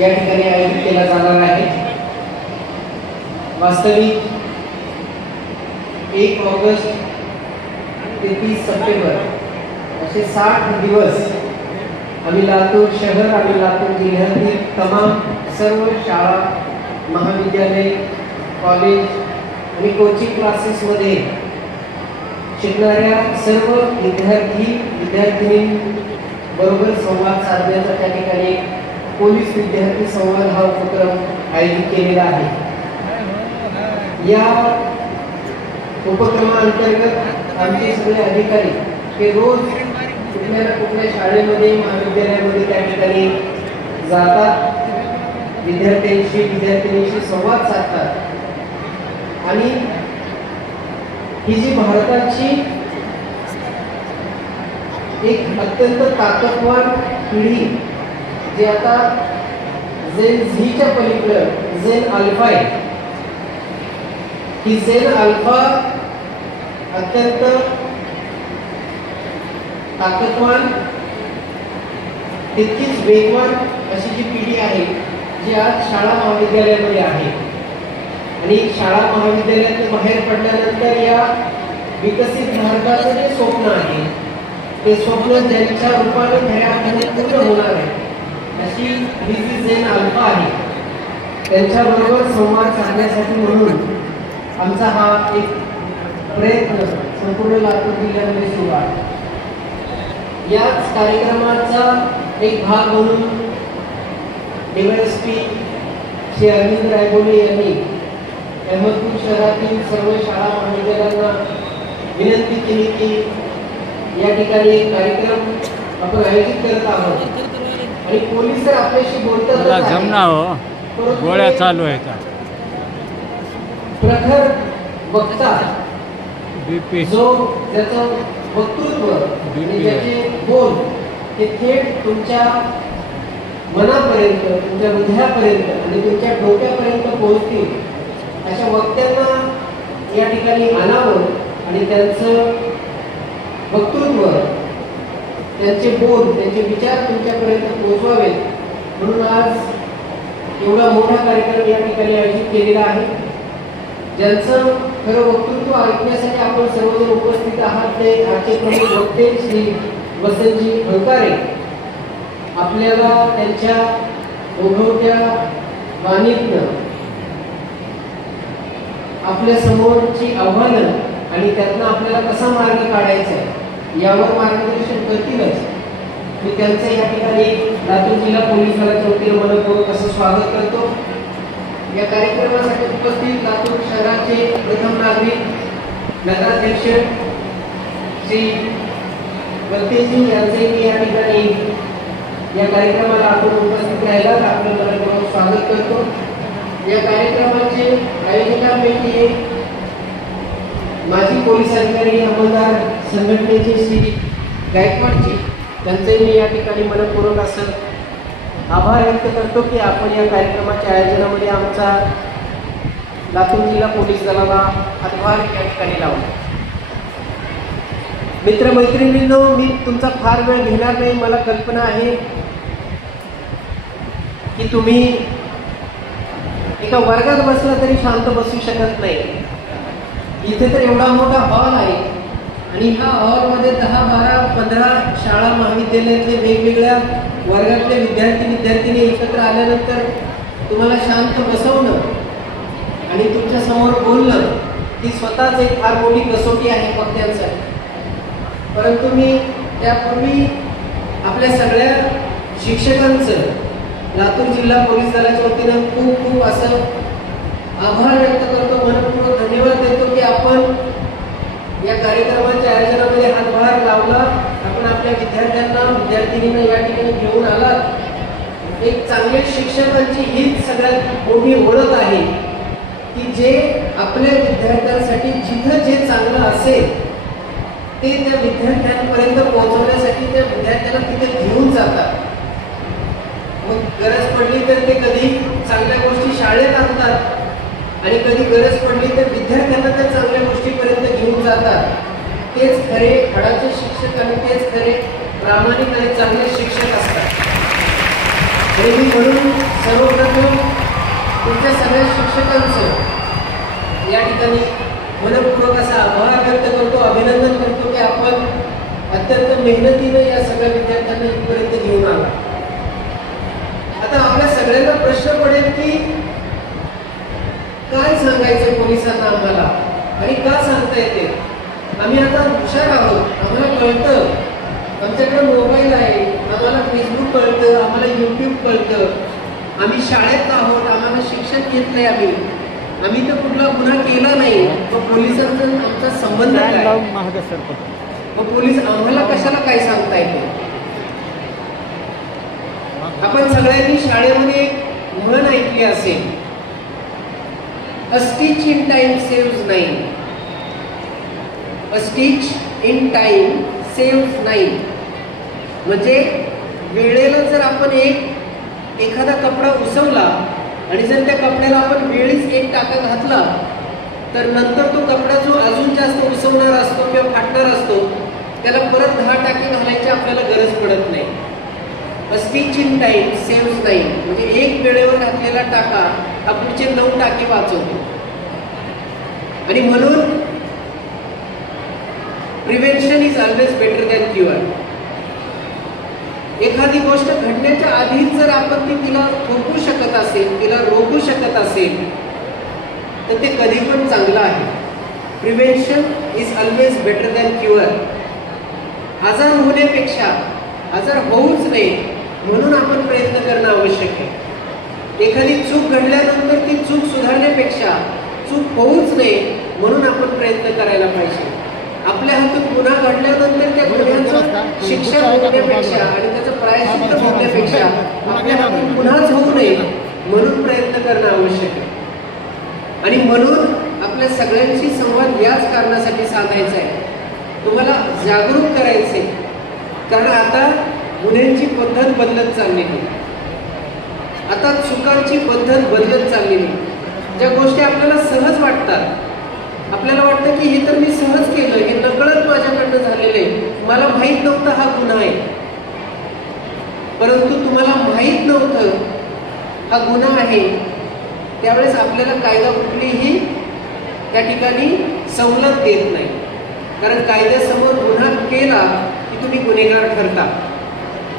या ठिकाणी आयोजित केला जाणार आहे। वास्तविक 1 ऑगस्ट ते 30 सप्टेंबर असे 60 दिवस आम्ही लातूर शहर आणि लातूर जिल्ह्यातील तमाम सर्व शाळा, महाविद्यालय, कॉलेज आणि कोचिंग क्लासेसमध्ये शिकणाऱ्या सर्व विद्यार्थिनी बरोबर संवाद साधण्याचा त्या ठिकाणी पोलीस विद्यार्थी संवाद हा उपक्रम आयोजित केलेला आहे। या उपक्रमाअंतर्गत आमचे सगळे अधिकारी हे रोज कुठल्या ना कुठल्या शाळेमध्ये, महाविद्यालयामध्ये त्या ठिकाणी जातात, विद्यार्थ्यांशी संवाद साधतात आणि ही जी भारताची एक अत्यंत ताकदवार पिढी जी आता झेन झीच्या पलीकडे झेन अल्फा आहे, ही झेन अल्फा अत्यंत ताकदवान, तितकीच वेगवान अशी जी पिढी आहे जी आज शाळा महाविद्यालयामध्ये आहे आणि शाळा महाविद्यालयातून बाहेर पडल्यानंतर या विकसित भारताचं जे स्वप्न आहे ते स्वप्न ज्यांच्या रूपाने खऱ्या अर्थाने पूर्ण होणार आहे अशी ही जी झेन अल्फा आहे त्यांच्याबरोबर संवाद साधण्यासाठी म्हणून आमचा हा एक प्रयत्न संपूर्ण लातूर जिल्ह्यामध्ये सुरू आहे। याच कार्यक्रमाचा एक भाग म्हणून DYSP श्री अरविंद रायबोले यांनी अहमदपूर शहरातील सर्व शाळा महाविद्यालयांना विनंती केली की या ठिकाणी एक कार्यक्रम आपण आयोजित करत आहोत आणि पोलीस तर आपल्याशी बोलतात, गोळ्या चालू आहेत, प्रखर वक्ता जो ज्याचं वक्तृत्व आणि ज्याचे बोल हे थेट तुमच्या मनापर्यंत, तुमच्या हृदयापर्यंत आणि तुमच्या डोक्यापर्यंत पोहोचतील अशा वक्त्यांना या ठिकाणी आणावं आणि त्यांचं वक्तृत्व, त्यांचे बोल, त्यांचे विचार तुमच्यापर्यंत पोहोचवावेत म्हणून आज एवढा मोठा कार्यक्रम या ठिकाणी आयोजित केलेला आहे। ज्यांचं खरं वक्तृत्व ऐकण्यासाठी आपण सर्वजण उपस्थित आहात ते आजचे प्रमुख वक्ते श्री वसंतजी हंकारे आपल्याला त्यांच्या ओघवत्या वाणीतनं आपल्या समोरची आव्हानं आणि त्यातनं आपल्याला कसा मार्ग काढायचा आहे यावर मार्गदर्शन करतीलच। मी त्यांचं या ठिकाणी लातूर जिल्हा पोलीस दलाच्या वतीनं मनपूर्वक असं स्वागत करतो। या कार्यक्रमासाठी उपस्थित लातूर शहराचे प्रथम नागरिक नगराध्यक्ष श्री वंतेजी यांचे मी या ठिकाणी या कार्यक्रमाला आपण उपस्थित राहिला आपलं मनपूर्वक स्वागत करतो। या कार्यक्रमाचे आयोजकांपैकी एक माजी पोलीस अधिकारी अंमलदार संघटनेचे श्री गायकवाडजी त्यांचे मी या ठिकाणी मनपूर्वक असं आभार व्यक्त करतो की आपण या कार्यक्रमाच्या आयोजनामध्ये आमचा लातूर जिल्हा पोलीस दलाला हातभार या ठिकाणी लावला। मित्रमैत्रिणींनो, मी तुमचा फार वेळ घेणार नाही। मला कल्पना आहे की तुम्ही एका वर्गात बसला तरी शांत बसू शकत नाही। इथे तर एवढा मोठा हॉल आहे आणि ह्या हॉलमध्ये 10, 12, 15 शाळा महाविद्यालयातले वेगवेगळ्या वर्गातले विद्यार्थिनी एकत्र आल्यानंतर तुम्हाला शांत बसवणं आणि तुमच्या समोर बोलणं ही स्वतःच एक फार मोठी कसोटी आहे वक्त्यांसाठी। परंतु मी त्यापूर्वी आपल्या सगळ्या शिक्षकांचं लातूर जिल्हा पोलीस दलाच्या वतीनं खूप खूप असं आभार व्यक्त करतो, मनपूर्वक धन्यवाद देतो की आपण या कार्यक्रमाच्या आयोजनामध्ये हातभार लावला, आपण आपल्या विद्यार्थिनींना या ठिकाणी घेऊन आलात। एक चांगले शिक्षकांची हीच सगळ्यात मोठी ओळख आहे की जे आपल्या विद्यार्थ्यांसाठी जिथं जे चांगलं असेल ते त्या विद्यार्थ्यांपर्यंत पोहोचवण्यासाठी त्या विद्यार्थ्यांना तिथे घेऊन जातात। मग गरज पडली तर ते कधी चांगल्या गोष्टी शाळेत आणतात आणि कधी गरज पडली तर विद्यार्थ्यांना त्या चांगल्या गोष्टीपर्यंत घेऊन जातात। तेच खरे खडाचे शिक्षक आणि तेच खरे प्रामाणिक आणि चांगले शिक्षक असतात। आणि मी म्हणून सर्वप्रथम तुमच्या सगळ्या शिक्षकांचं या ठिकाणी मनपूर्वक असा आभार व्यक्त करतो, अभिनंदन करतो की आपण अत्यंत मेहनतीने या सगळ्या विद्यार्थ्यांना इथपर्यंत घेऊन आला. आता आपल्या सगळ्यांना प्रश्न पडेल की काय सांगायचं पोलिसांना आम्हाला आणि का सांगता येते. आम्ही आता हुशार आहोत, आम्हाला कळतं, आमच्याकडे मोबाईल आहे, आम्हाला फेसबुक कळतं, आम्हाला यूट्यूब कळतं, आम्ही शाळेत आहोत, आम्हाला शिक्षण घेतलंय, आम्ही तर कुठला गुन्हा केला नाही. मग पोलिसांचा आमचा संबंध काय? मग पोलीस आम्हाला कशाला काय सांगता येते. आपण सगळ्यांनी शाळेमध्ये एक म्हण ऐकली असेल, अ stitch in time saves nine. A stitch in time saves nine म्हणजे वेळेला जर आपण एखादा कपडा उसवला आणि जर त्या कपड्याला आपण वेळीच एक टाका घातला तर नंतर तो कपडा जो अजून जास्त उसवणार असतो किंवा फाटणार असतो त्याला परत 10 टाके घालायची आपल्याला गरज पडत नाही. अ stitch in time saves nine म्हणजे एक वेळेवर घातलेला टाका हा पुढचे 9 टाके वाचवतो. आणि म्हणून prevention is always better than cure. एखादी गोष्ट घडण्याच्या आधीच जर आपण तिला रोखू शकत असेल, तिला रोखू शकत असेल तर ते कधी पण चांगलं आहे. Prevention is always better than cure. आजार होण्यापेक्षा आजार होऊच नये म्हणून आपण प्रयत्न करणं आवश्यक आहे. एखादी चूक घडल्यानंतर ती चूक सुधारण्यापेक्षा चूक होऊच नये म्हणून आपण प्रयत्न करायला पाहिजे. आपल्या हातून गुन्हा घडल्यानंतर त्या गुन्ह्याचं शिक्षा होण्यापेक्षा आणि त्याचं प्रायश्चित्त होण्यापेक्षा आपल्या हातून गुन्हाच होऊ नये म्हणून प्रयत्न करणं आवश्यक आहे. आणि म्हणून आपल्या सगळ्यांशी संवाद याच कारणासाठी साधायचा आहे, तुम्हाला जागरूक करायचे. कारण आता गुन्ह्यांची पद्धत बदलत चाललेली, आता चुकांची पद्धत बदलत चाललेली. ज्या गोष्टी आपल्याला सहज वाटतात, आपल्याला वाटतं की हे तर मी सहज केलं, हे नकळत माझ्याकडनं झालेलं आहे, मला माहीत नव्हतं हा गुन्हा आहे. परंतु तुम्हाला माहीत नव्हतं हा गुन्हा आहे त्यावेळेस आपल्याला कायदा कुठलीही त्या ठिकाणी सवलत देत नाही. कारण कायद्यासमोर गुन्हा केला की तुम्ही गुन्हेगार ठरता.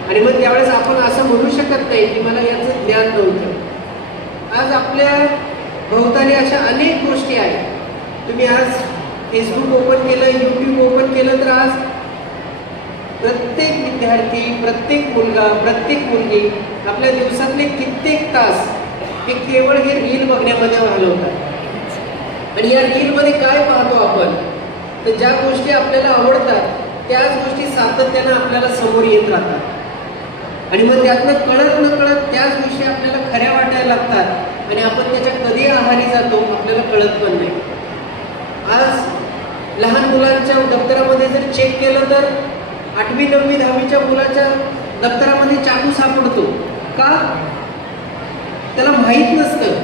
आणि मग त्यावेळेस आपण असं म्हणू शकत नाही की मला याचं ज्ञान नव्हतं. आज आपल्या भोवताली अशा अनेक गोष्टी आहेत. तुम्ही आज फेसबुक ओपन केलं, यूट्यूब ओपन केलं तर आज प्रत्येक विद्यार्थी, प्रत्येक मुलगा, प्रत्येक मुलगी आपल्या दिवसातले कित्येक तास हे केवळ हे रील बघण्यामध्ये घालवतात. आणि या रीलमध्ये काय पाहतो आपण, तर ज्या गोष्टी आपल्याला आवडतात त्याच गोष्टी सातत्यानं आपल्याला समोर येत राहतात. आणि मग त्यातनं कळत नकळत त्याच गोष्टी आपल्याला खऱ्या वाटायला लागतात आणि आपण त्याच्या कधी आहारी जातो आपल्याला कळत पण नाही. आज लहान मुलांच्या दप्तरामध्ये जर चेक केलं तर 8वी 9वी 10वीच्या मुलाच्या दप्तरामध्ये चाकू सापडतो. का? त्याला माहीत नसतं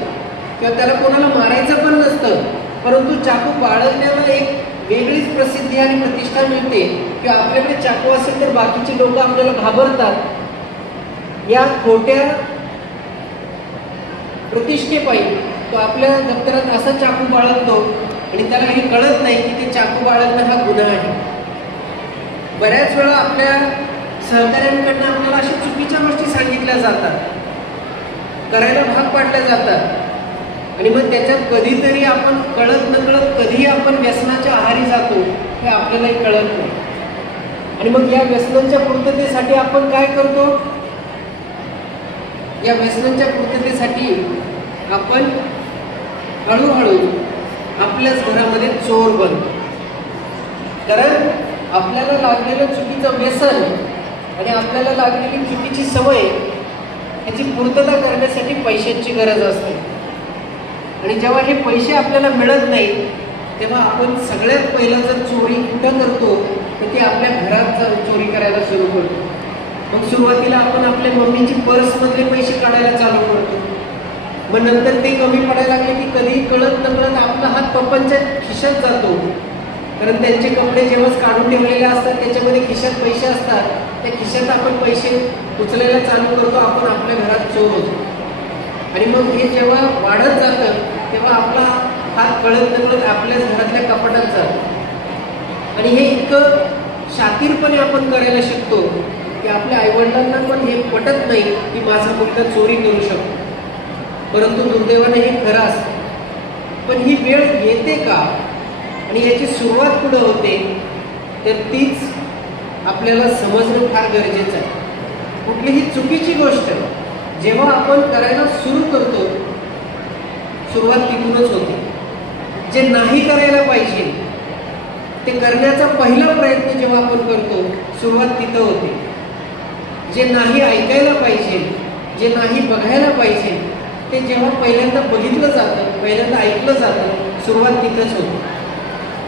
किंवा त्याला कोणाला मारायचं पण नसतं, परंतु चाकू बाळगण्याला एक वेगळीच प्रसिद्धी आणि प्रतिष्ठा मिळते. किंवा आपल्याकडे चाकू असेल तर बाकीचे लोक आपल्याला घाबरतात. या खोट्या प्रतिष्ठेपायी तो आपल्या दप्तरात असा चाकू बाळगतो आणि त्याला हे कळत नाही की ते चाकू बाळगणं हा गुन्हा आहे. बऱ्याच वेळा आपल्या सहकाऱ्यांकडनं आपल्याला अशा चुकीच्या गोष्टी सांगितल्या जातात, करायला भाग पाडल्या जातात. आणि मग त्याच्यात कधीतरी आपण कळत नकळत कधी आपण व्यसनाच्या आहारी जातो हे आपल्यालाही कळत नाही. आणि मग या व्यसनांच्या पूर्ततेसाठी आपण काय करतो, या व्यसनांच्या पूर्ततेसाठी आपण हळूहळू आपल्याच घरामध्ये चोर बनतो. कारण आपल्याला लागलेलं चुकीचं व्यसन आणि आपल्याला लागलेली चुकीची सवय याची पूर्तता करण्यासाठी पैशांची गरज असते. आणि जेव्हा हे पैसे आपल्याला मिळत नाही तेव्हा आपण सगळ्यात पहिला जर चोरी कुठं करतो तर ती आपल्या घरात चोरी करायला सुरू करतो. मग सुरुवातीला आपण आपल्या मम्मीची पर्समधले पैसे काढायला चालू करतो. मग नंतर ते कमी पडायला लागले की कधी कळत नकळत आपला हात पप्पांच्या खिशात जातो. कारण त्यांचे कपडे जेव्हा काढून ठेवलेले असतात त्याच्यामध्ये खिशात पैसे असतात त्या खिशात आपण पैसे उचलायला चालू करतो, आपण आपल्या घरात चोर होतो. आणि मग हे जेव्हा वाढत जातं तेव्हा आपला हात कळत नकळत आपल्याच घरातल्या कपाटात जातो. आणि हे इतकं शातीरपणे आपण करायला शिकतो की आपल्या आईवडिलांना पण हे पटत नाही की माझा मुलगा चोरी करू शकतो. परंतु दुर्दैवाने हे खरं असतं. पण ही वेळ येते का आणि याची सुरुवात कुठं होते, तर तीच आपल्याला समजणं फार गरजेचं आहे. कुठलीही चुकीची गोष्ट जेव्हा आपण करायला सुरू करतो, सुरुवात तिथूनच होते. जे नाही करायला पाहिजे ते करण्याचा पहिला प्रयत्न जेव्हा आपण करतो, सुरुवात तिथं होते. जे नाही ऐकायला पाहिजे, जे नाही बघायला पाहिजे, ते जेव्हा पहिल्यांदा बघितलं जातं, पहिल्यांदा ऐकलं जातं, सुरुवात तिथंच होते.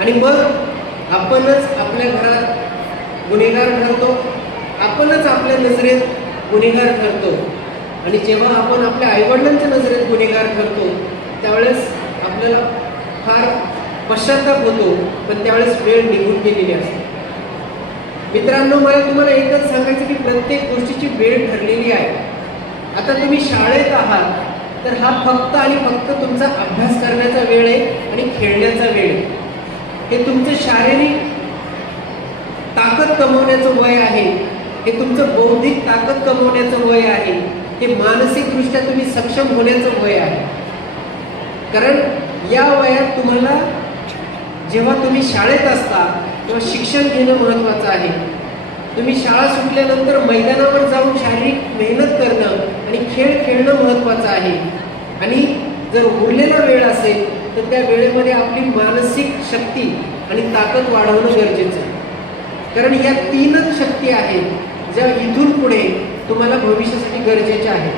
आणि मग आपणच आपल्या घरात गुन्हेगार ठरतो, आपणच आपल्या नजरेत गुन्हेगार ठरतो. आणि जेव्हा आपण आपल्या आईवडिलांच्या नजरेत गुन्हेगार ठरतो त्यावेळेस आपल्याला फार पश्चाताप होतो, पण त्यावेळेस वेळ निघून गेलेली असते. मित्रांनो, मला तुम्हाला एकच सांगायचं की प्रत्येक गोष्टीची वेळ ठरलेली आहे. आता तुम्ही शाळेत आहात तर हा फक्त आणि फक्त तुमचा अभ्यास करण्याचा वेळ आहे आणि खेळण्याचा वेळ आहे. हे तुमचं शारीरिक ताकद कमवण्याचं वय आहे, हे तुमचं बौद्धिक ताकद कमवण्याचं वय आहे, हे मानसिकदृष्ट्या तुम्ही सक्षम होण्याचं वय आहे. कारण या वयात तुम्हाला जेव्हा तुम्ही शाळेत असता तेव्हा शिक्षण घेणं महत्त्वाचं आहे. तुम्ही शाळा सुटल्यानंतर मैदानावर जाऊन शारीरिक मेहनत करणं आणि खेळ खेळणं महत्त्वाचं आहे. आणि जर उरलेला वेळ असेल तर त्या वेळेमध्ये आपली मानसिक शक्ती आणि ताकद वाढवणं गरजेचं आहे. कारण या तीनच शक्ती आहेत ज्या इथून पुढे तुम्हाला भविष्यासाठी गरजेच्या आहेत.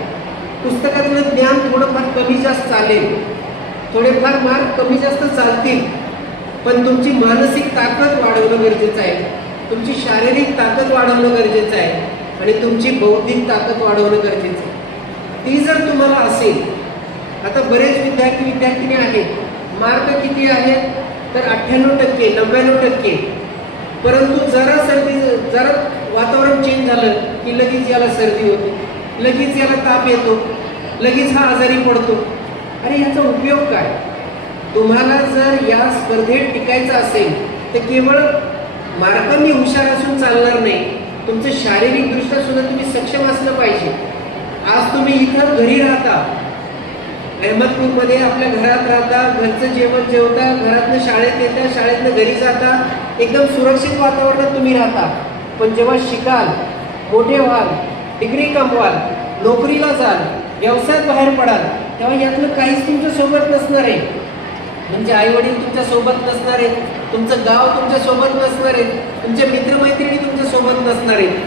पुस्तकातलं ज्ञान थोडंफार कमी जास्त चालेल, थोडेफार मार्क कमी जास्त चालतील, पण तुमची मानसिक ताकद वाढवणं गरजेचं आहे, तुमची शारीरिक ताकद वाढवणं गरजेचं आहे आणि तुमची बौद्धिक ताकद वाढवणं गरजेचं आहे. ती जर तुम्हाला असेल, आता बरेच विद्यार्थी आहेत, मार्क किती आहेत तर 98%, 99%. परंतु जरा वातावरण चेंज झालं की लगेच याला सर्दी होते, लगेच याला ताप येतो, लगेच हा आजारी पडतो. अरे याचा उपयोग काय? तुम्हाला जर या स्पर्धेत टिकायचं असेल तर केवळ मार्कांनी हुशार असून चालणार नाही, तुमचं शारीरिकदृष्ट्या सुद्धा तुम्ही सक्षम असलं पाहिजे. आज तुम्ही इथं घरी राहता, अहमदपूरमध्ये आपल्या घरात राहता, घरचं जेवण जेवता, घरातनं शाळेत येता, शाळेतनं घरी जाता, एकदम सुरक्षित वातावरणात तुम्ही राहता. पण जेव्हा शिकाल, मोठे व्हाल, डिग्री कमवाल, नोकरीला जाल, व्यवसायात बाहेर पडाल, तेव्हा यातलं काहीच तुमच्या सोबत नसणार आहे. म्हणजे आई वडील तुमच्या सोबत नसणार आहेत, तुमचं गाव तुमच्या सोबत नसणार आहे, तुमचे मित्रमैत्रिणी तुमच्या सोबत नसणार आहेत.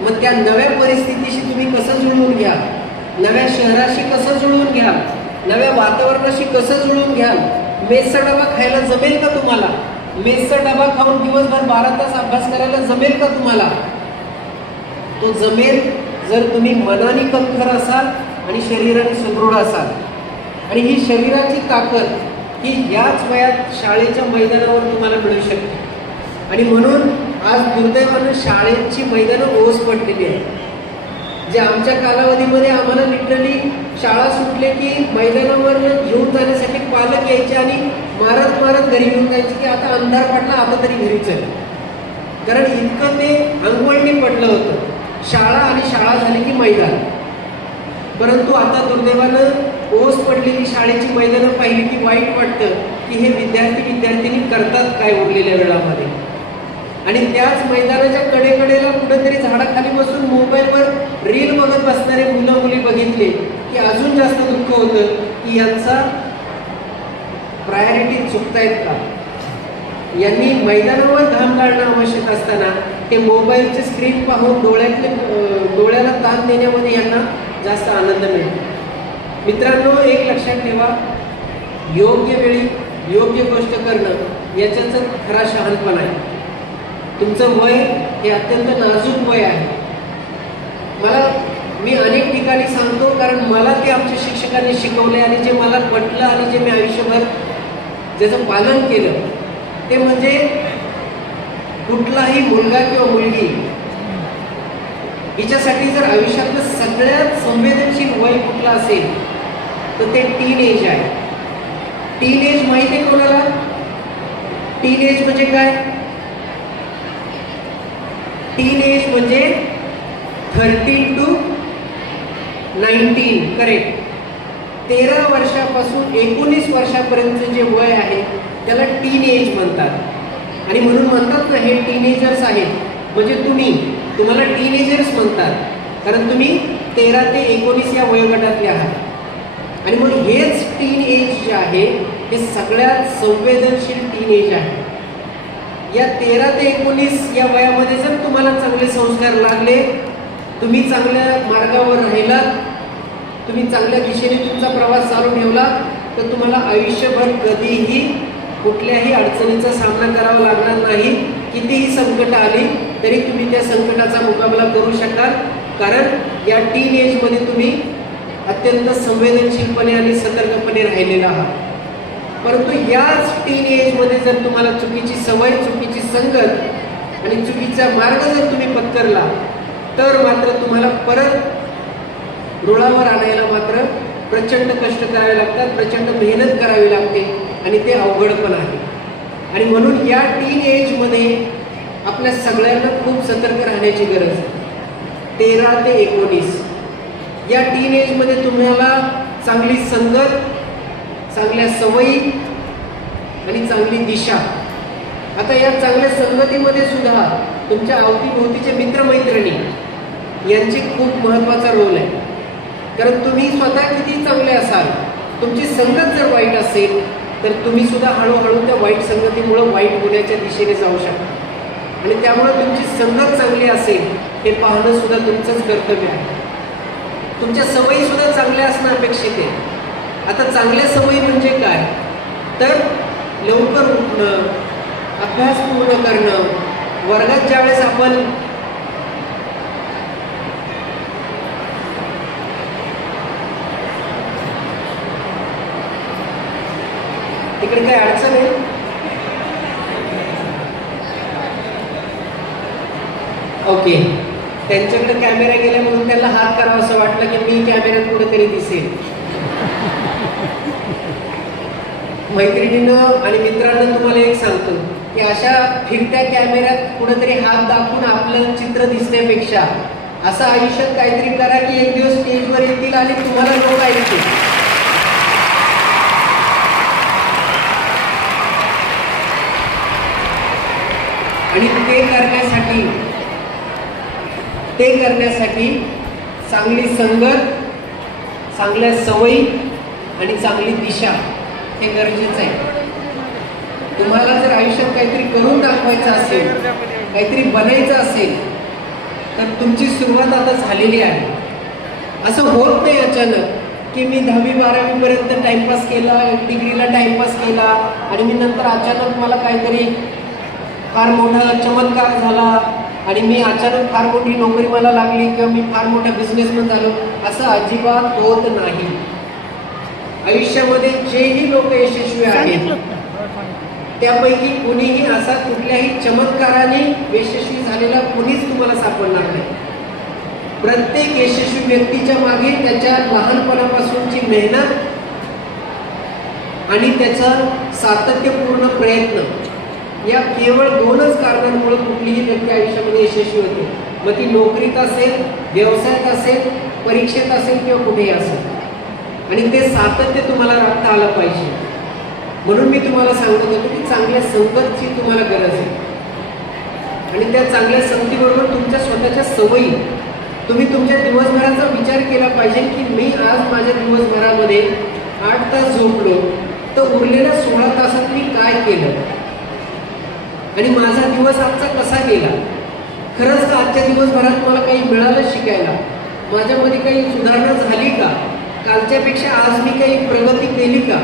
मग त्या नव्या परिस्थितीशी तुम्ही कसं जुळवून घ्या, नव्या शहराशी कसं जुळवून घ्या, नव्या वातावरणाशी कसं जुळवून घ्याल? मेसचा डबा खायला जमेल का तुम्हाला? मेसचा डबा खाऊन दिवसभर 12 तास अभ्यास करायला जमेल का तुम्हाला? तो जमेल जर तुम्ही मनाने कणखर असाल आणि शरीराने सुदृढ असाल. आणि ही शरीराची ताकद ही याच वयात शाळेच्या मैदानावर तुम्हाला मिळू शकते. आणि म्हणून आज दुर्दैवानं शाळेची मैदानं ओस पडलेली आहे. जे आमच्या कालावधीमध्ये आम्हाला लिटरली शाळा सुटले की मैदानावर घेऊन जाण्यासाठी पालक यायचे आणि मारत मारत घरी घेऊन जायचे की आता अंधार पडला, आता तरी घरी चल. कारण इतकं ते अंगवळणी पडलं होतं, शाळा आणि शाळा झाली की मैदान. परंतु आता दुर्दैवानं ओस पडलेली शाळेची मैदानं पाहिली की वाईट वाटतं की हे विद्यार्थिनी करतात काय उरलेल्या वेळामध्ये. आणि त्याच मैदानाच्या कडेकडेला कुठेतरी झाडाखाली बसून मोबाईलवर रील बघत बसणारे मुलं मुली बघितले की अजून जास्त दुःख होतं की यांचा प्रायोरिटी चुकतायत का. यांनी मैदानावर घाम काढणं आवश्यक असताना ते मोबाईलचे स्क्रीन पाहून डोळ्याला ताण देण्यामध्ये यांना जास्त आनंद मिळतो. मित्रांनो, एक लक्षात ठेवा, योग्य वेळी योग्य गोष्ट करणं याच्याच खरा शहाणपणा आहे. तुमचं वय हे अत्यंत नाजूक वय आहे. मी अनेक ठिकाणी सांगतो कारण मला ते आमच्या शिक्षकांनी शिकवले आणि जे मला पटलं आणि जे मी आयुष्यभर ज्याचं पालन केलं ते म्हणजे कुठलाही मुलगा किंवा मुलगी हिच्यासाठी जर आयुष्यातलं सगळ्यात संवेदनशील वय कुठलं असेल तर ते टीन एज आहे. टीन एज माहिती आहे कोणाला? टीन एज म्हणजे काय? टीन एज म्हणजे 13 to 19, करेक्ट. 13 वर्षापासून 19 वर्षापर्यंत जे वय आहे त्याला टीन एज म्हणतात. आणि म्हणून म्हणतात ना हे टीनेजर्स आहेत, म्हणजे तुम्हाला टीनेजर्स म्हणतात कारण तुम्ही 13 ते 19 या वयोगटातले आहात. आणि मग हेच टीन एज जे आहे हे सगळ्यात संवेदनशील टीन एज आहे. या 13 ते 19 या वयामध्ये जर तुम्हाला चांगले संस्कार लागले, तुम्ही चांगल्या मार्गावर राहिलात, तुम्ही चांगल्या दिशेने तुमचा प्रवास चालू ठेवला, तर तुम्हाला आयुष्यभर कधीही कुठल्याही अडचणीचा सामना करावा लागणार नाही. कितीही संकट आली तरी तुम्ही त्या संकटाचा मुकाबला करू शकाल, कारण या टीन एजमध्ये तुम्ही अत्यंत संवेदनशीलपणे आणि सतर्कपणे राहिलेला आहात. परंतु याच टीन एजमध्ये जर तुम्हाला चुकीची सवय, चुकीची संगत आणि चुकीचा मार्ग जर तुम्ही पत्करला, तर मात्र तुम्हाला परत रुळावर आणायला मात्र प्रचंड कष्ट करावे लागतात, प्रचंड मेहनत करावी लागते आणि ते अवघड पण आहे. आणि म्हणून या टीन एजमध्ये आपल्या सगळ्यांना खूप सतर्क राहण्याची गरज आहे. 13 ते 19 या टीन एजमध्ये तुम्हाला चांगली संगत, चांगल्या सवयी आणि चांगली दिशा. आता या चांगल्या संगतीमध्ये सुद्धा तुमच्या अवतीभोवतीचे मित्रमैत्रिणी यांची खूप महत्त्वाचा रोल आहे. कारण तुम्ही स्वतः किती चांगले असाल, तुमची संगत जर वाईट असेल तर तुम्ही सुद्धा हळूहळू त्या वाईट संगतीमुळे वाईट होण्याच्या दिशेने जाऊ शकता. आणि त्यामुळे तुमची संगत चांगली असेल हे पाहणं सुद्धा तुमचंच कर्तव्य आहे. तुमच्या सवयी सुद्धा चांगल्या असणं अपेक्षित आहे. आता चांगल्या सवयी म्हणजे काय? तर लवकर उठणं, अभ्यास पूर्ण करणं, वर्गात ज्यावेळेस आपण तिकडे काय अडचण आहे? ओके, त्यांच्याकडे कॅमेरा गेला म्हणून त्यांना हात करावा असं वाटलं की मी कॅमेऱ्यात कुठेतरी दिसेल. मैत्रिणीनं आणि मित्रांनो तुम्हाला एक सांगतो की अशा फिरत्या कॅमेऱ्यात कुठेतरी हात दाखवून आपलं चित्र दिसण्यापेक्षा असं आयुष्यात काहीतरी करा की एक दिवस स्टेजवर येतील आणि तुम्हाला लोक ऐकतील. आणि ते करण्यासाठी चांगली संगत, चांगल्या सवयी आणि चांगली दिशा हे गरजेचं आहे. तुम्हाला जर आयुष्यात काहीतरी करून दाखवायचं असेल, काहीतरी बनायचं असेल, तर तुमची सुरुवात आता झालेली आहे. असं होत नाही अचानक की मी 10वी-12वी पर्यंत टाइमपास केला, डिग्रीला टाइमपास केला आणि मी नंतर अचानक मला काहीतरी फार मोठा चमत्कार झाला आणि मी अचानक फार मोठी नोकरी मला लागली किंवा मी फार मोठा बिझनेसमॅन झालो. असं अजिबात होत नाही. आयुष्यामध्ये जेही लोक यशस्वी आहेत त्यापैकी कुणीही असा कुठल्याही चमत्काराने यशस्वी झालेला कुणीच तुम्हाला सापडणार नाही. प्रत्येक यशस्वी व्यक्तीच्या मागे त्याच्या लहानपणापासूनची मेहनत आणि त्याचा सातत्यपूर्ण प्रयत्न या केवळ 2च कारणांमुळे कुठलीही व्यक्ती आयुष्यामध्ये यशस्वी होते. मग ती नोकरीत असेल, व्यवसायात असेल, परीक्षेत असेल किंवा कुठेही असेल. आणि ते सातत्य तुम्हाला राखता आलं पाहिजे. म्हणून मी तुम्हाला सांगत होतो की चांगल्या संगतीची तुम्हाला गरज आहे. आणि त्या चांगल्या संगतीबरोबर तुमच्या स्वतःच्या सवयी, तुम्ही तुमच्या दिवसभराचा विचार केला पाहिजे की मी आज माझ्या दिवसभरामध्ये 8 तास झोपलो तर उरलेल्या 16 तासात मी काय केलं आणि माझा दिवस आजचा कसा गेला. खरंच का आजच्या दिवसभरात मला काही मिळालं शिकायला, माझ्यामध्ये काही सुधारणा झाली का, कालच्यापेक्षा आज मी काही प्रगती केली का.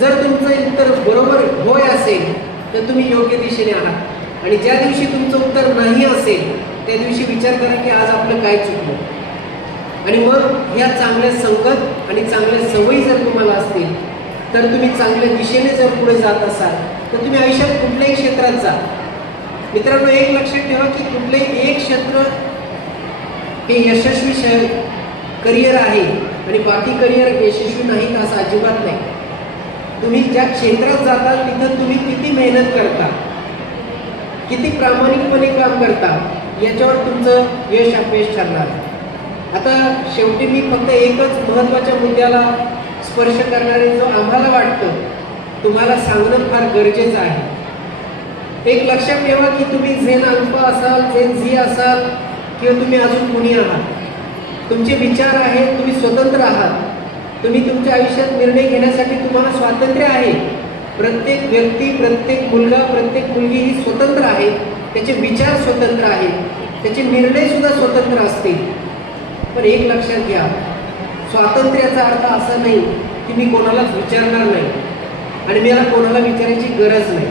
जर तुमचं उत्तर बरोबर होय असेल तर तुम्ही योग्य दिशेने आहात. आणि ज्या दिवशी तुमचं उत्तर नाही असेल त्या दिवशी विचार करा की आज आपलं काय चुकलं. आणि मग ह्या चांगल्या संगत आणि चांगल्या सवयी जर तुम्हाला असतील तर तुम्ही चांगल्या दिशेने जर पुढे जात असाल तर तुम्ही आयुष्यात कुठल्याही क्षेत्रात जा. मित्रांनो, एक लक्षात ठेवा की कुठलंही एक क्षेत्र हे यशस्वी करिअर आहे आणि बाकी करिअर यशस्वी नाहीत असं अजिबात नाही. तुम्ही ज्या क्षेत्रात जाता तिथं तुम्ही किती मेहनत करता, किती प्रामाणिकपणे काम करता, याच्यावर तुमचं यश अपयश ठरणार. आता शेवटी मी फक्त एकच महत्त्वाच्या मुद्द्याला स्पर्श करणारे जो आम्हाला वाटतं तुम्हाला सांगणं फार गरजेचं आहे. एक लक्षात ठेवा की तुम्ही झेन अल्फा असाल, झेन झी असाल किंवा तुम्ही अजून कोणी आहात, तुमचे विचार आहेत, तुम्ही स्वतंत्र आहात. तुम्ही तुमच्या आयुष्यात निर्णय घेण्यासाठी तुम्हाला स्वातंत्र्य आहे. प्रत्येक व्यक्ती, प्रत्येक मुलगा, प्रत्येक मुलगी ही स्वतंत्र आहे. त्याचे विचार स्वतंत्र आहेत, त्याचे निर्णय सुद्धा स्वतंत्र असतील. पण एक लक्षात घ्या, स्वातंत्र्याचा अर्थ असा नाही की मी कोणालाच विचारणार नाही आणि मला कोणाला विचारायची गरज नाही.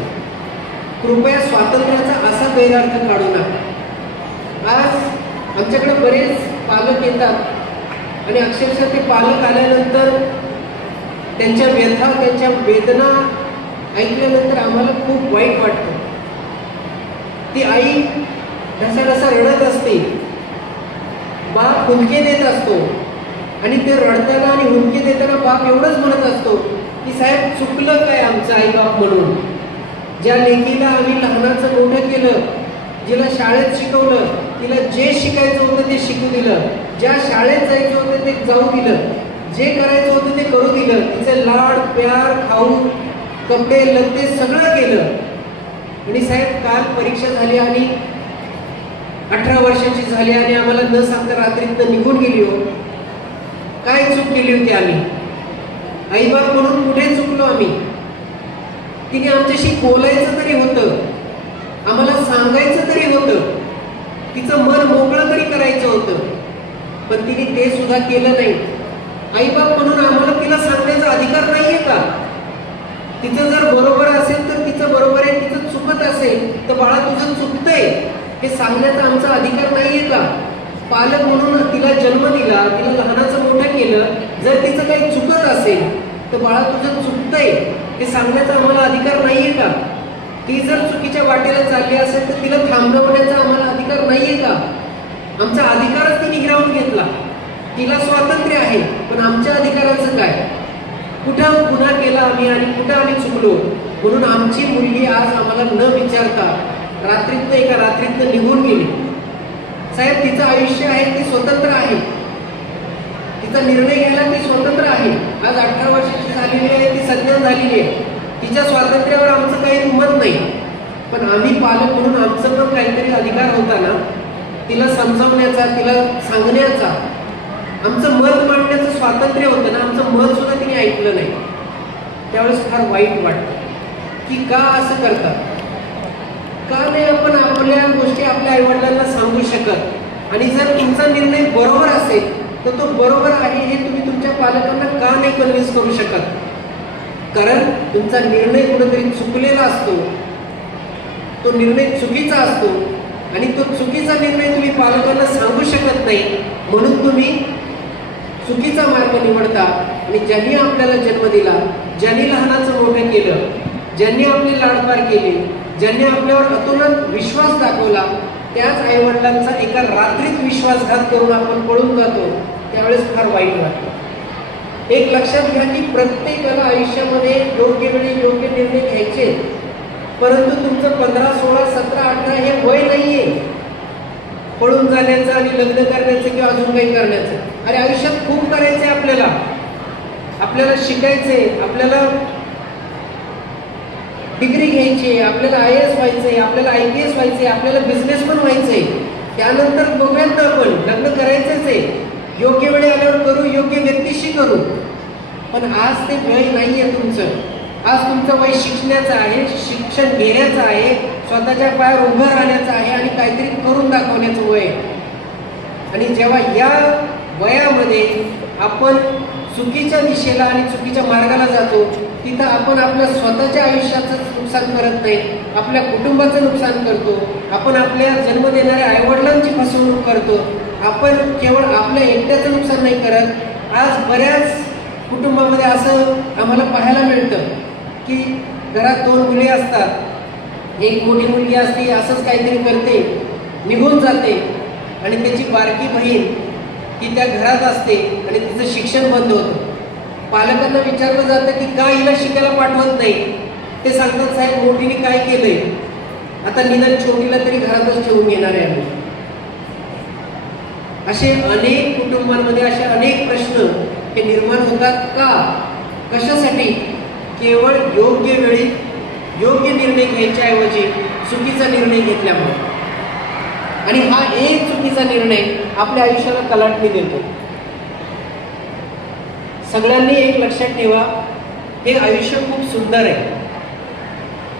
कृपया स्वातंत्र्याचा असा गैरअर्थ काढू नका. आज आमच्याकडे बरेच पालक येतात आणि अक्षरशः ते पालक आल्यानंतर त्यांच्या व्यथा, त्यांच्या वेदना ऐकल्यानंतर आम्हाला खूप वाईट वाटतं. ती आई ढसाढसा रडत असते, बाप हुंदके देत असतो आणि ते रडताना आणि हुंदके देताना बाप एवढंच म्हणत असतो की साहेब चुकलं काय आमचं आई बाप म्हणून. ज्या लेकीला आम्ही लहानाचं मोठं केलं, जिला शाळेत शिकवलं, तिला जे शिकायचं होतं ते शिकू दिलं, ज्या शाळेत जायचं होतं ते जाऊ दिलं, जे करायचं होतं ते करू दिलं, तिचे लाड प्यार, खाऊ, कपडे लत्ते सगळं केलं. आणि साहेब काल परीक्षा झाली आणि 18 वर्षाची झाली आणि आम्हाला न सांगता रात्रीतनं निघून गेली. हो, काय चूक केली होती आम्ही? आईबाप म्हणून कुठे चुकलो आम्ही? तिने आमच्याशी बोलायचं तरी होतं, आम्हाला सांगायचं तरी होतं, तिचं मन मोकळं तरी करायचं होतं, पण तिने ते सुद्धा केलं नाही. आईबाप म्हणून आम्हाला तिला सांगण्याचा अधिकार नाहीये का? तिचं जर बरोबर असेल तर तिचं बरोबर आहे, तिचं चुकत असेल तर बाळा तुझं चुकतंय हे सांगण्याचा आमचा अधिकार नाहीये का? पालक म्हणून तिला जन्म दिला, तिला लहानाचं मोठं केलं, जर तिचं काही चुकत असेल तर बाळा तुझं चुकतंय हे सांगण्याचा आम्हाला अधिकार नाहीये का? ती जर चुकीच्या वाटेला चालली असेल तर तिला थांबवण्याचा आम्हाला अधिकार नाहीये का? आमचा अधिकारच तिने हिरावून घेतला. तिला स्वातंत्र्य आहे, पण आमच्या अधिकाराचं काय? कुठं गुन्हा केला आम्ही आणि कुठं आम्ही चुकलो? म्हणून आमची मुलगी आज आम्हाला न विचारता रात्रीतनं एका रात्रीतनं निघून गेली. साहेब तिचं आयुष्य आहे, ती स्वतंत्र आहे, तिचा निर्णय घ्यायला ती स्वतंत्र आहे. आज 18 वर्षाची झालेली आहे, ती सज्ञान झालेली आहे. तिच्या स्वातंत्र्यावर आमचं काही मत नाही, पण आम्ही पालक म्हणून आमचं पण काहीतरी अधिकार होता ना, तिला समजावण्याचा, तिला सांगण्याचा, आमचं मत मांडण्याचं स्वातंत्र्य होतं ना, आमचं मत सुद्धा तिने ऐकलं नाही. त्यावेळेस फार वाईट वाटतं की का असं करतात? का नाही आपण आपल्या गोष्टी आपल्या आईवडिलांना सांगू शकत? आणि जर तुमचा निर्णय बरोबर असेल तर तो बरोबर आहे हे तुम्ही तुमच्या पालकांना का नाही कन्व्हिन्स करू शकत? कारण तुमचा निर्णय कुठेतरी चुकलेला असतो, तो निर्णय चुकीचा असतो आणि तो चुकीचा निर्णय तुम्ही पालकांना सांगू शकत नाही, म्हणून तुम्ही चुकीचा मार्ग निवडता. आणि ज्यांनी आपल्याला जन्म दिला, ज्यांनी लहानाचं मोठं केलं, ज्यांनी आपले लाडपार केले, ज्यांनी आपल्यावर अतोनात विश्वास दाखवला, त्याच आईवडिलांचा एका रात्रीत विश्वासघात करून आपण पळून जातो. त्यावेळेस फार वाईट वाटतं. एक लक्षात घ्या की प्रत्येकाला आयुष्यामध्ये योग्य वेळी योग्य निर्णय घ्यायचे, परंतु तुमचं 15, 16, 17, 18 हे वय नाहीये पळून जाण्याचं आणि लग्न करण्याचं किंवा अजून काही करण्याचं. अरे आयुष्यात खूप करायचंय आपल्याला, आपल्याला शिकायचंय, आपल्याला डिग्री घ्यायची, आपल्याला IAS व्हायचंय, आपल्याला IPS व्हायचंय, आपल्याला बिझनेसमन व्हायचंय. त्यानंतर बघूयात ना, आपण लग्न करायचंच आहे, योग्य वेळी आल्यावर करू, योग्य व्यक्तीशी करू. पण आज ते वय नाहीये तुमचं. आज तुमचं वय शिकण्याचं आहे, शिक्षण घेण्याचं आहे, स्वतःच्या पायावर उभं राहण्याचं आहे आणि काहीतरी करून दाखवण्याचं वय. आणि जेव्हा या वयामध्ये आपण चुकीच्या दिशेला आणि चुकीच्या मार्गाला जातो, तिथं आपण आपल्या स्वतःच्या आयुष्याचं नुकसान करत नाही, आपल्या कुटुंबाचं नुकसान करतो, आपण आपल्या जन्म देणाऱ्या आईवडिलांची फसवणूक करतो, आपण केवळ आपल्या एकट्याचं नुकसान नाही करत. आज बऱ्याच कुटुंबामध्ये असं आम्हाला पाहायला मिळतं की घरात 2 मुली असतात, एक मोठी मुलगी असते, असंच काहीतरी करते, निघून जाते, आणि त्याची बारकी बहीण ही त्या घरात असते आणि तिचं शिक्षण बंद होतं. पालकांना विचारलं जातं की का हिला शिकायला पाठवत नाही. ते सांगतात साहेब मोठीने काय केलंय, आता निदान छोटीला तरी घरातच ठेवून घेणार आहे आम्ही. असे अनेक कुटुंबांमध्ये असे अनेक प्रश्न हे निर्माण होतात. का? कशासाठी? केवळ योग्य वेळी योग्य निर्णय घ्यायच्या ऐवजी चुकीचा निर्णय घेतल्यामुळे. आणि हा एक चुकीचा निर्णय आपल्या आयुष्याला कलाटणी देतो. सगळ्यांनी एक लक्षात ठेवा, हे आयुष्य खूप सुंदर आहे.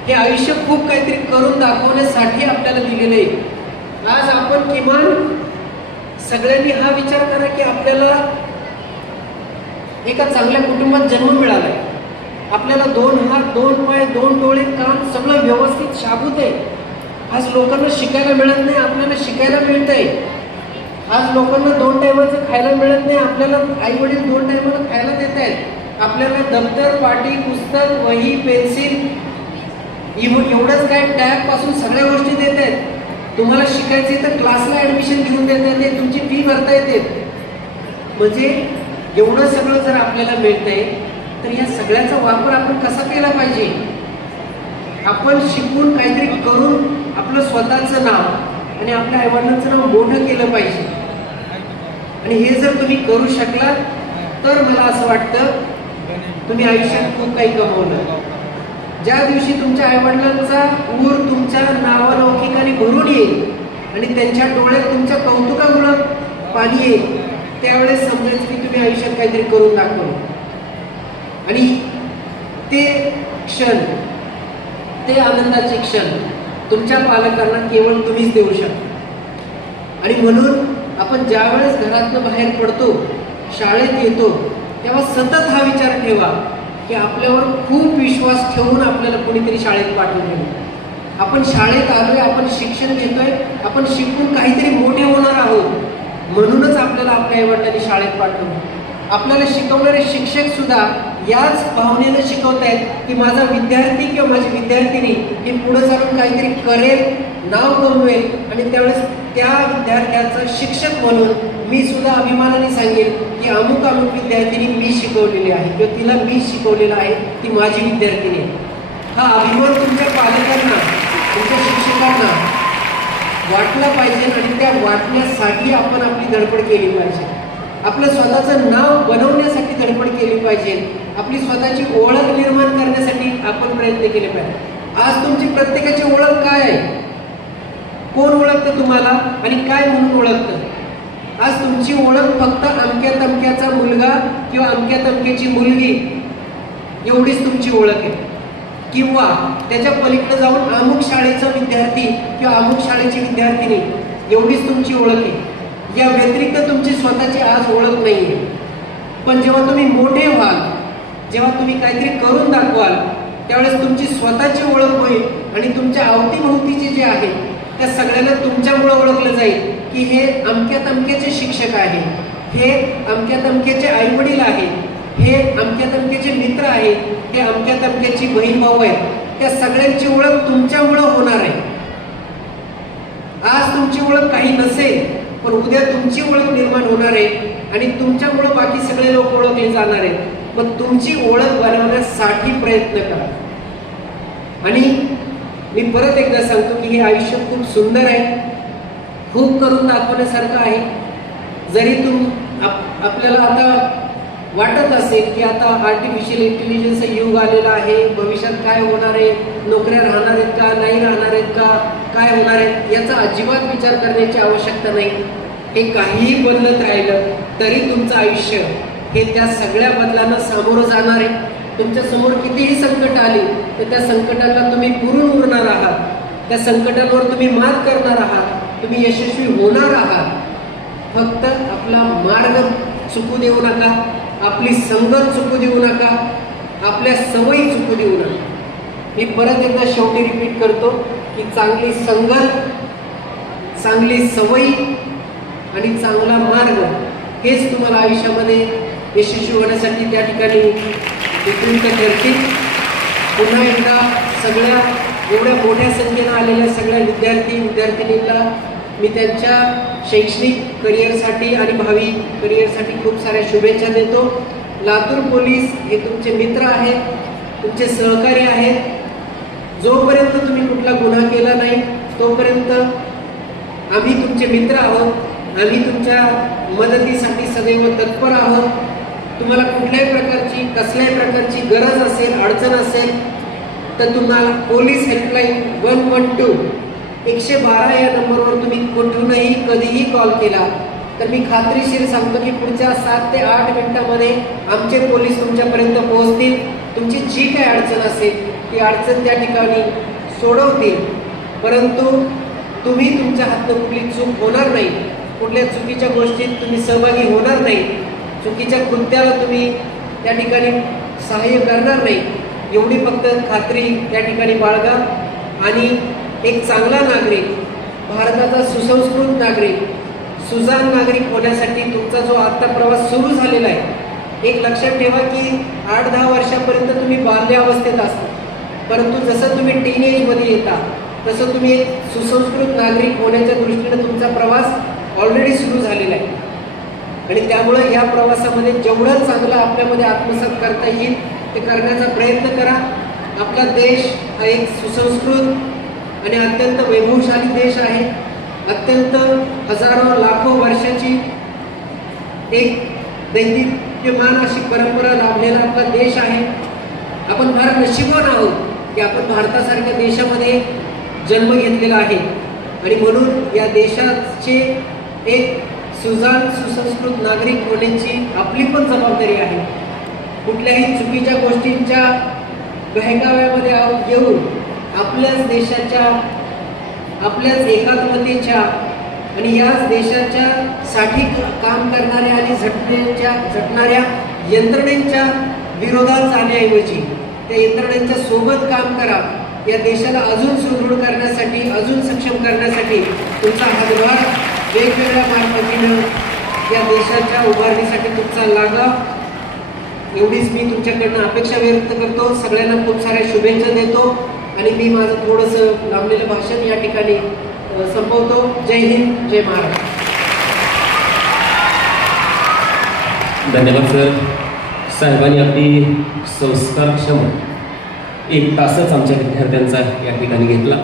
हे आयुष्य खूप काहीतरी करून दाखवण्यासाठी आपल्याला दिलेलं आहे. आज आपण किमान सगळ्यांनी हा विचार करा की आपल्याला एका चांगल्या कुटुंबात जन्म मिळालाय. आपल्याला 2 हात 2 पाय 2 डोळे कान सगळं व्यवस्थित शाबूत आहे. आज लोकांना शिकायला मिळत नाही, आपल्याला शिकायला मिळतंय. आज लोकांना 2 टायमाचं खायला मिळत नाही, आपल्याला आई वडील 2 टायमाला खायला देत आहेत. आपल्याला दप्तर पाटी पुस्तक वही पेन्सिल एवढंच काय टॅब पासून सगळ्या गोष्टी देत आहेत. तुम्हाला शिकायचे तर क्लासला ऍडमिशन घेऊन देता येते, तुमची फी भरता येते. म्हणजे एवढं सगळं जर आपल्याला मिळतंय तर या सगळ्याचा वापर आपण कसा केला पाहिजे? आपण शिकून काहीतरी करून आपलं स्वतःचं नाव आणि आपल्या आईवडिलांचं नाव मोठं केलं पाहिजे. आणि हे जर तुम्ही करू शकलात तर मला असं वाटतं तुम्ही आयुष्यात खूप काही कमवलं. ज्या दिवशी तुमच्या आईवडिलांचा ऊर तुमच्या नावालौकिकाने भरून येईल आणि त्यांच्या डोळ्यात तुमच्या कौतुकामुळं पाणी येईल, त्यावेळेस समजायचं की तुम्ही आयुष्यात काहीतरी करून दाखवलं. आणि ते क्षण, ते आनंदाचे क्षण तुमच्या पालकांना केवळ तुम्हीच देऊ शकता. आणि म्हणून आपण ज्यावेळेस घरातनं बाहेर पडतो, शाळेत येतो, तेव्हा सतत हा विचार ठेवा की आपल्यावर खूप विश्वास ठेवून आपल्याला कोणीतरी शाळेत पाठवले. आपण शाळेत आलोय, आपण शिक्षण घेतोय, आपण शिकून काहीतरी मोठे होणार आहोत, म्हणूनच आपल्याला आपल्या आईवडिलांनी शाळेत पाठवलं. आपल्याला शिकवणारे शिक्षक सुद्धा याच भावनेनं शिकवतायत की माझा विद्यार्थी किंवा माझी विद्यार्थिनी हे पुढे चालून काहीतरी करेल, नाव कमवेल. आणि त्यावेळेस त्या विद्यार्थ्याचं शिक्षक म्हणून मी सुद्धा अभिमानाने सांगेल की अमुक अमुक विद्यार्थिनी मी शिकवलेली आहे किंवा तिला मी शिकवलेलं आहे, ती माझी विद्यार्थिनी आहे. हा अभिमान तुमच्या पालकांना, तुमच्या शिक्षकांना वाटला पाहिजे. आणि त्या वाटण्यासाठी आपण आपली धडपड केली पाहिजे. आपलं स्वतःचं नाव बनवण्यासाठी धडपड केली पाहिजे. आपली स्वतःची ओळख निर्माण करण्यासाठी आपण प्रयत्न केले पाहिजे. आज तुमची प्रत्येकाची ओळख काय आहे? कोण ओळखतं तुम्हाला आणि काय म्हणून ओळखतं? आज तुमची ओळख फक्त अमक्या तमक्याचा मुलगा किंवा अमक्या तमक्याची मुलगी एवढीच तुमची ओळख आहे. किंवा त्याच्या पलीकडे जाऊन अमुक शाळेचा विद्यार्थी किंवा अमुक शाळेची विद्यार्थिनी एवढीच तुमची ओळख आहे. या व्यतिरिक्त तुमची स्वतःची आज ओळख नाही आहे. पण जेव्हा तुम्ही मोठे व्हाल, जेव्हा तुम्ही काहीतरी करून दाखवाल, त्यावेळेस तुमची स्वतःची ओळख होईल आणि तुमच्या अवतीभोवतीचे जे आहे त्या सगळ्यांना तुमच्यामुळे ओळखलं जाईल की हे अमक्या तमक्याचे शिक्षक आहे, हे अमक्या तमक्याचे आई वडील आहे, हे अमक्या तमक्याचे मित्र आहेत, हे अमक्या तमक्याची बहीण भाऊ आहेत. त्या सगळ्यांची ओळख तुमच्यामुळं होणार आहे. आज तुमची ओळख काही नसेल पण उद्या तुमची ओळख निर्माण होणार आहे आणि तुमच्यामुळं बाकी सगळे लोक ओळखले जाणार आहेत. पण तुमची ओळख बनवण्यासाठी प्रयत्न करा. आणि मी परत एकदा सांगतो की हे आयुष्य खूप सुंदर आहे, खूप करून दाखवण्यासारखं आहे. जरी आपल्याला आता वाटत असेल की आता आर्टिफिशियल इंटेलिजन्सचं युग आलेलं आहे, भविष्यात काय होणार आहे, नोकऱ्या राहणार आहेत का, नाही राहणार आहेत का, काय होणार आहे, याचा अजिबात विचार करण्याची आवश्यकता नाही. हे काहीही बदलत राहिलं तरी तुमचं आयुष्य हे त्या सगळ्या बदलांना सामोरं जाणार आहे. तुमच्या समोर कितीही संकट आली तर त्या संकटाला तुम्ही पुरून उरणार आहात, त्या संकटांवर तुम्ही मात करणार आहात, तुम्ही यशस्वी होणार आहात. फक्त आपला मार्ग चुकू देऊ नका, आपली संगत चुकू देऊ नका, आपल्या सवयी चुकू देऊ नका. मी परत एकदा शेवटी रिपीट करतो की चांगली संगत, चांगली सवयी आणि चांगला मार्ग हेच तुम्हाला आयुष्यामध्ये यशस्वी होण्यासाठी त्या ठिकाणी उपयुक्त ठरतील. पुन्हा एकदा सगळ्या एवढ्या मोठ्या संख्येनं आलेल्या सगळ्या विद्यार्थी विद्यार्थिनींना मी त्यांच्या शैक्षणिक करिअरसाठी आणि भावी करिअरसाठी खूप साऱ्या शुभेच्छा देतो. लातूर पोलीस हे तुमचे मित्र आहेत, तुमचे सहकारी आहेत. जोपर्यंत तुम्ही कुठला गुन्हा केला नाही तोपर्यंत आम्ही तुमचे मित्र आहोत. आम्ही तुमच्या मदतीसाठी सदैव तत्पर आहोत. तुम्हाला कुठल्याही प्रकारची कसल्याही प्रकारची गरज असेल, अडचण असेल तर तुम्हाला पोलीस हेल्पलाईन 112 112 या नंबरवर तुम्ही कुठूनही कधीही कॉल केला तर मी खात्रीशीर सांगतो की पुढच्या 7 ते 8 मिनिटांमध्ये आमचे पोलीस तुमच्यापर्यंत पोहोचतील. तुमची जी काही अडचण असेल ती अडचण त्या ठिकाणी सोडवतील. परंतु तुम्ही तुमच्या हातून कुठली चूक होणार नाही, कुठल्या चुकीच्या गोष्टीत तुम्ही सहभागी होणार नाही, चुकीच्या कृत्याला तुम्ही त्या ठिकाणी सहाय्य करणार नाही, एवढी फक्त खात्री त्या ठिकाणी बाळगा. आणि एक चांगला नागरिक, भारताचा सुसंस्कृत नागरिक, सुजाण नागरिक होण्यासाठी तुमचा जो आता प्रवास सुरू झालेला आहे, एक लक्षात ठेवा की 8-10 वर्षापर्यंत तुम्ही बाल्य अवस्थेत असता, परंतु जसं तुम्ही टीनेजमध्ये येता तसं तुम्ही एक सुसंस्कृत नागरिक होण्याच्या दृष्टीने तुमचा प्रवास ऑलरेडी सुरू झालेला आहे. आणि त्यामुळे या प्रवासामध्ये जेवढं चांगलं आपल्यामध्ये आत्मसात करता येईल ते करण्याचा प्रयत्न करा. आपला देश हा एक सुसंस्कृत आणि अत्यंत वैभवशाली देश आहे. अत्यंत हजारो लाखो वर्षाची एक दैदिप्यमान अशी परंपरा लाभलेला आपला देश आहे. आपण फार नशिबवान आहोत की आपण भारतासारख्या देशामध्ये जन्म घेतलेला आहे. आणि म्हणून या देशाचे एक सुजाण सुसंस्कृत नागरिक होण्याची आपली पण जबाबदारी आहे. कुठल्याही चुकीच्या गोष्टींच्या बहकाव्यामध्ये येऊन आपल्याच देशाच्या, आपल्याच एकात्मतेच्या आणि याच देशाच्या साठी काम करणाऱ्या आणि झटणाऱ्या यंत्रणेच्या विरोधात जाण्याऐवजी त्या यंत्रणेच्या सोबत काम करा. या देशाला अजून सुदृढ करण्यासाठी, अजून सक्षम करण्यासाठी तुमचा हातभार वेगवेगळ्या मार्फतीनं या देशाच्या उभारणीसाठी तुमचा लागा. एवढीच मी तुमच्याकडनं अपेक्षा व्यक्त करतो. सगळ्यांना खूप साऱ्या शुभेच्छा देतो आणि मी माझं थोडंसं लांबलेलं भाषण या ठिकाणी संपवतो. जय हिंद, जय महाराष्ट्र. धन्यवाद सर. साहेबांनी अगदी संस्कारक्षम 1 तासच आमच्या विद्यार्थ्यांचा या ठिकाणी घेतला.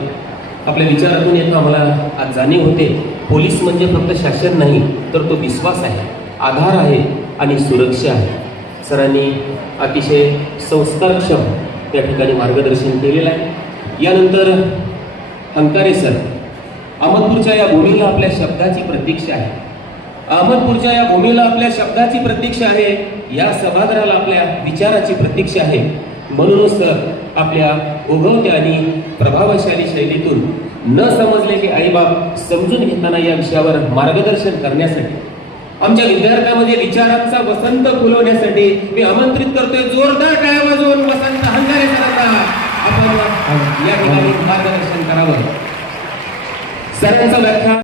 आपल्या विचारातून येतो आम्हाला आज जाणीव होते, पोलीस म्हणजे फक्त शासन नाही तर तो विश्वास आहे, आधार आहे आणि सुरक्षा आहे. सरांनी अतिशय संस्कारक्षम त्या ठिकाणी मार्गदर्शन केलेलं आहे. यानंतर हंकारे सर, अहमदपूरच्या या भूमीला आपल्या शब्दाची प्रतीक्षा आहे. अहमदपूरच्या या भूमीला आपल्या शब्दाची प्रतीक्षा आहे. या सभागृहाला आपल्या विचाराची प्रतीक्षा आहे. म्हणूनच सर आपल्या ओघवत्या आणि प्रभावशाली शैलीतून न समजलेले आईबाप समजून घेताना या विषयावर मार्गदर्शन करण्यासाठी, आमच्या विद्यार्थ्यांमध्ये विचारांचा वसंत फुलवण्यासाठी मी आमंत्रित करतोय. जोरदार टाळ्या वाजवून वसंत हंकारे सरांना आपण या ठिकाणी मार्गदर्शन करावं. सरांचं व्याख्यान